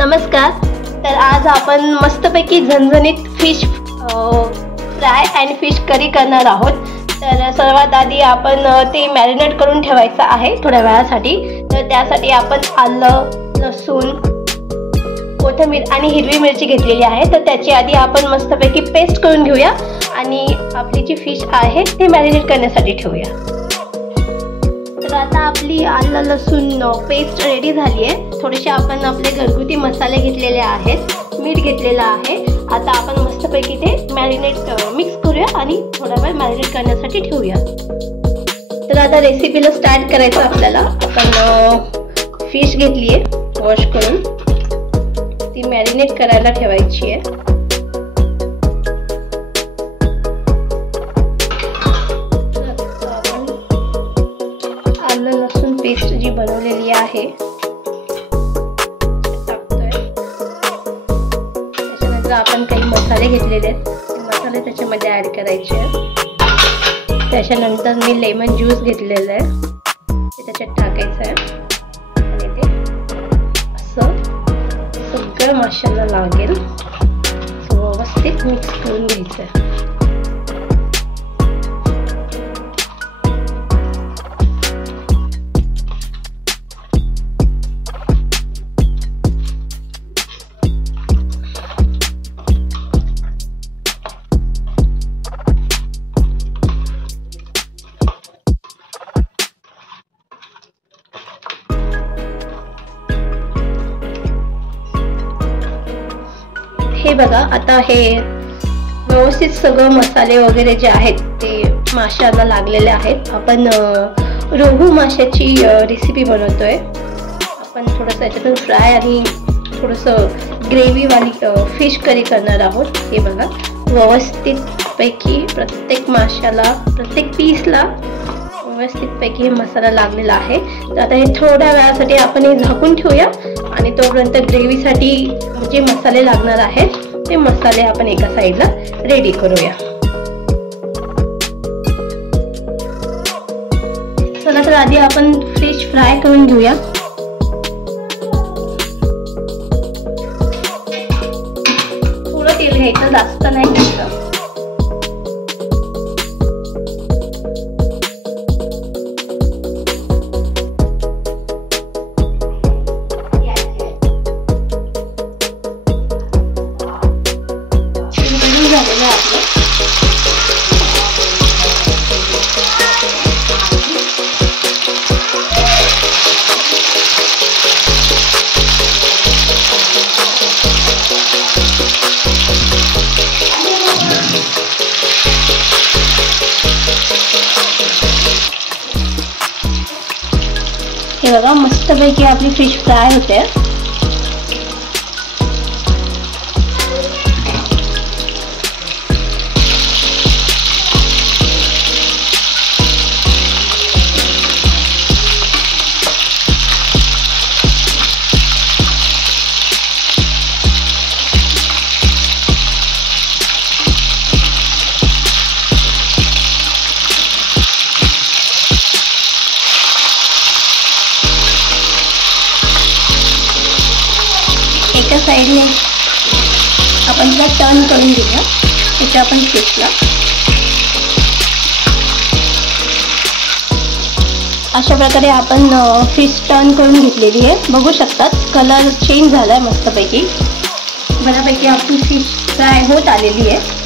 नमस्कार. तर आज आपण मस्तपैकी झणझणीत फिश फ्राय आणि फिश करी करणार आहोत. तर सर्वात आधी आपण ते मॅरिनेट करून ठेवायचं आहे थोड्या वेळासाठी. तर त्यासाठी आपण आलं, लसूण, कोथिंबीर आणि हिरवी मिरची घेतलेली आहे. तर त्याची आधी आपण मस्तपैकी पेस्ट करून घेऊया आणि आपली जी फिश आहे ती मॅरिनेट करण्यासाठी ठेवूया. तर आता आपली आलं लसूण पेस्ट रेडी झाली आहे. थोडेसे आपण आपले घरगुती मसाले घेतलेले आहेत, मीठ घेतलेलं आहे. आता आपण मस्तपैकी ते मिक्स करूया आणि थोडा वेळ मॅरिनेट करण्यासाठी ठेवूया. तर आता रेसिपीला स्टार्ट करायचं आपल्याला. आपण फिश घेतली आहे वॉश करून, ती मॅरिनेट करायला ठेवायची आहे. आलं लसूण पेस्ट जी बनवलेली आहे टाकतोय. त्याच्यानंतर आपण काही मसाले घेतलेले आहेत, ते मसाले त्याच्यामध्ये ऍड करायचे आहेत. त्याच्यानंतर मी लेमन ज्यूस घेतलेलं आहे, ते त्याच्यात टाकायचं आहे आणि ते असं सगळं माशाला लागेल व्यवस्थित मिक्स करून घ्यायचं आहे. हे बघा, आता हे व्यवस्थित सगळं मसाले वगैरे जे आहेत ते माशाला लागलेले आहेत. आपण रोहू माशाची रेसिपी बनवतोय. आपण थोडंसं याच्यातून फ्राय आणि थोडंसं ग्रेव्हीवाली फिश करी करणार आहोत. हे बघा, व्यवस्थितपैकी प्रत्येक माशाला, प्रत्येक पीसला व्यवस्थितपैकी हे मसाला लागलेला आहे. तर आता हे थोड्या वेळासाठी आपण हे झाकून ठेवूया आणि तोपर्यंत ग्रेव्हीसाठी जे मसाले लागणार आहेत ते मसाले आपण एका साईडला रेडी करूया. चला, तर आधी आपण फिश फ्राय करून घेऊया. थोडं तेल घ्यायचं, जास्त नाही घ्यायचं. हे बघा, मस्तपैकी आपली फिश फ्राय होते. एका साईडने आपण तिला टर्न करून घेऊया. त्याच्या आपण फिशला अशा प्रकारे आपण फिश टर्न करून घेतलेली आहे. बघू शकतात कलर चेंज झाला आहे मस्तपैकी. बऱ्यापैकी आपली फिश फ्राय होत आलेली आहे.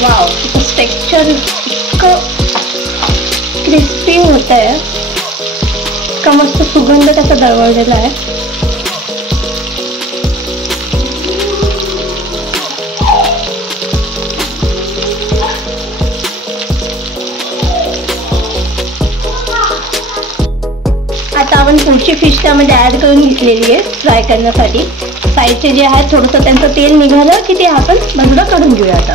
वाव, त्याचं टेक्स्चर इतकं क्रिस्पी होत आहे, इतका मस्त सुगंध त्याचा दरवळलेला आहे. आता आपण पुढची फिश त्यामध्ये ऍड करून घेतलेली आहे फ्राय करण्यासाठी. साईडचे जे आहे थोडंसं त्यांचं तेल निघालं की ते आपण बाजूला काढून घेऊया. आता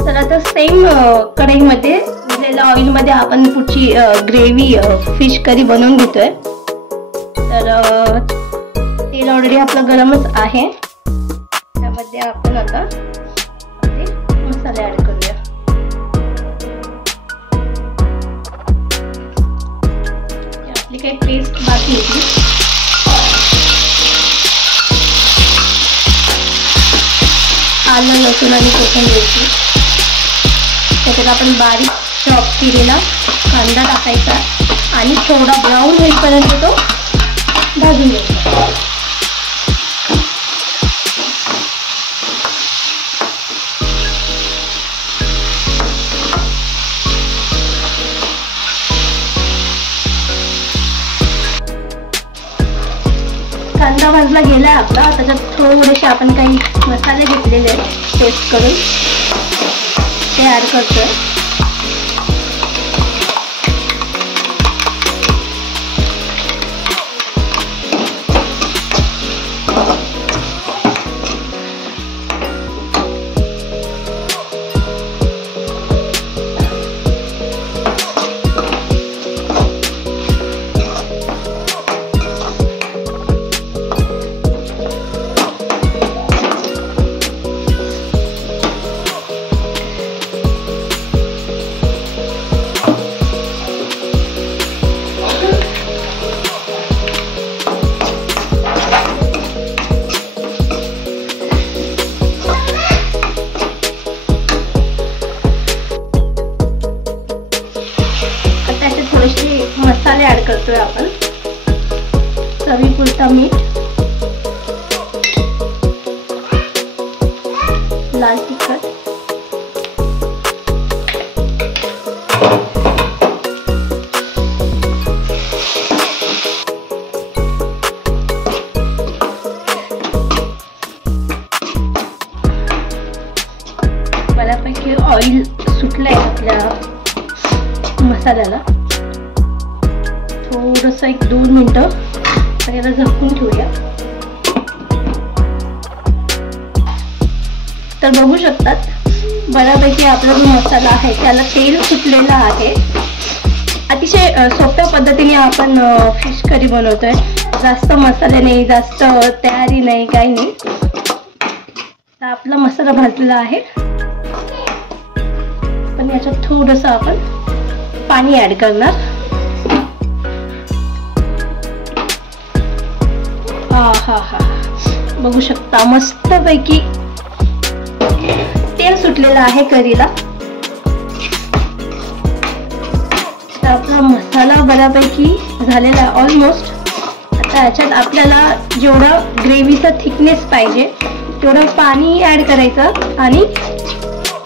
तर आता सेम कढईमध्ये तापलेल्या ऑइलमध्ये आपण पुढची ग्रेव्ही फिश करी बनवून घेतोय. तर तेल ऑलरेडी आपलं गरमच आहे. त्यामध्ये आपण आता मसाले ऍड करूया. आपली काही पेस्ट बाकी होती. आलं, लसूण आणि कोथिंबीरची. त्याच्यात आपण बारीक चॉप केलेला कांदा टाकायचा आणि थोडा ब्राऊन होईपर्यंत तो भाजून घ्यायचा. कांदा भाजला गेलाय आपला. त्याच्यात थोडेसे आपण काही मसाले घेतलेले आहेत पेस्ट करून ते ऍड करतोय. मसाले ऍड करतोय आपण. चवीपुरता मीठ, लाल तिखट, बऱ्यापैकी ऑइल सुटलंय आपल्या मसाल्याला. थोडंसं 1-2 मिनिटं याला झाकून ठेवूया. तर बघू शकतात बऱ्यापैकी आपला जो मसाला आहे त्याला तेल सुटलेलं आहे. अतिशय सोप्या पद्धतीने आपण फिश करी बनवतोय. जास्त मसाले नाही, जास्त तयारी नाही, काही नाही. तर आपला मसाला भाजलेला आहे. पण याच्यात थोडंसं आपण पाणी ऍड करणार. हा बघू शकता मस्तपैकी तेल सुटलेलं आहे करीला. तर आपला मसाला बऱ्यापैकी झालेला आहे ऑलमोस्ट. आता याच्यात आपल्याला जेवढा ग्रेव्हीचा थिकनेस पाहिजे तेवढं पाणी ऍड करायचं आणि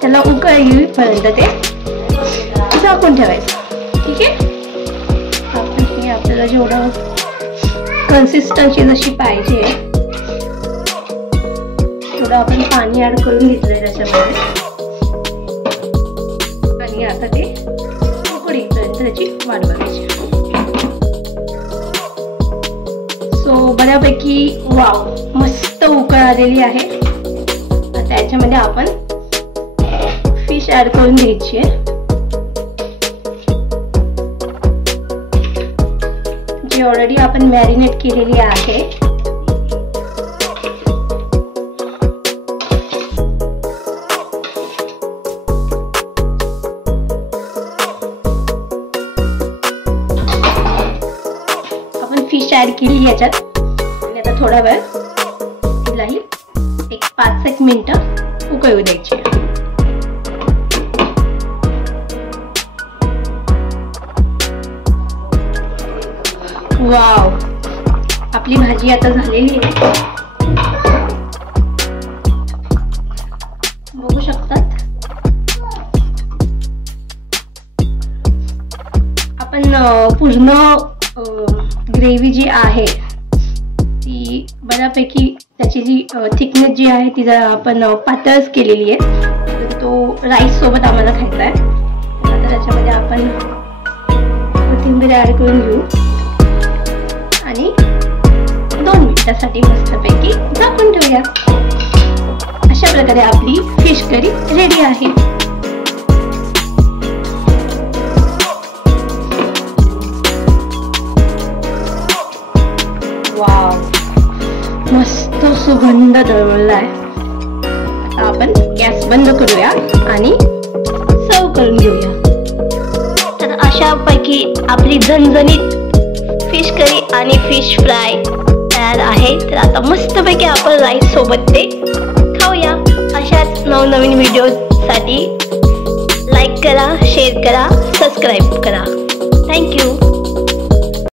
त्याला उकळ येईपर्यंत ते झाकून ठेवायचं. ठीक आहे. आपण आपल्याला जेवढं कन्सिस्टन्सी जशी पाहिजे थोडं आपण पाणी ऍड करून घेतलंय त्याच्यामध्ये. आणि आता ते उकळीपर्यंत त्याची वाट बघायची. सो बऱ्यापैकी वाव मस्त उकळ आलेली आहे. आता याच्यामध्ये आपण फिश ऍड करून घ्यायची आहे. जी ऑलरेडी आपण मॅरिनेट केलेली आहे. आपण फिश ऍड केली याच्यात आणि आता थोडा वेळ तिलाही 5-1 मिनिटं उकळू द्यायची. वाव आपली भाजी आता झालेली आहे. बघू शकतात आपण पूर्ण ग्रेव्ही जी आहे ती बऱ्यापैकी त्याची जी थिकनेस जी आहे ती आपण पातळच केलेली आहे. तर तो राईस सोबत आम्हाला खायचा आहे. आता त्याच्यामध्ये आपण कोथिंबीर ऍड करून घेऊ आणि 2 मिनिटांसाठी मस्तपैकी झाकून ठेवूया. अशा प्रकारे आपली फिश करी रेडी आहे. मस्त सुगंध दरवळला आहे. आता आपण गॅस बंद करूया आणि सर्व करून घेऊया. तर अशापैकी आपली झणझणीत फिश करी आणि फिश फ्राय तयार आहे. तर आता मस्तपैकी आपण राईस सोबत ते खाऊया. अशाच नवनवीन व्हिडिओसाठी लाईक करा, शेअर करा, सबस्क्राईब करा. थँक्यू.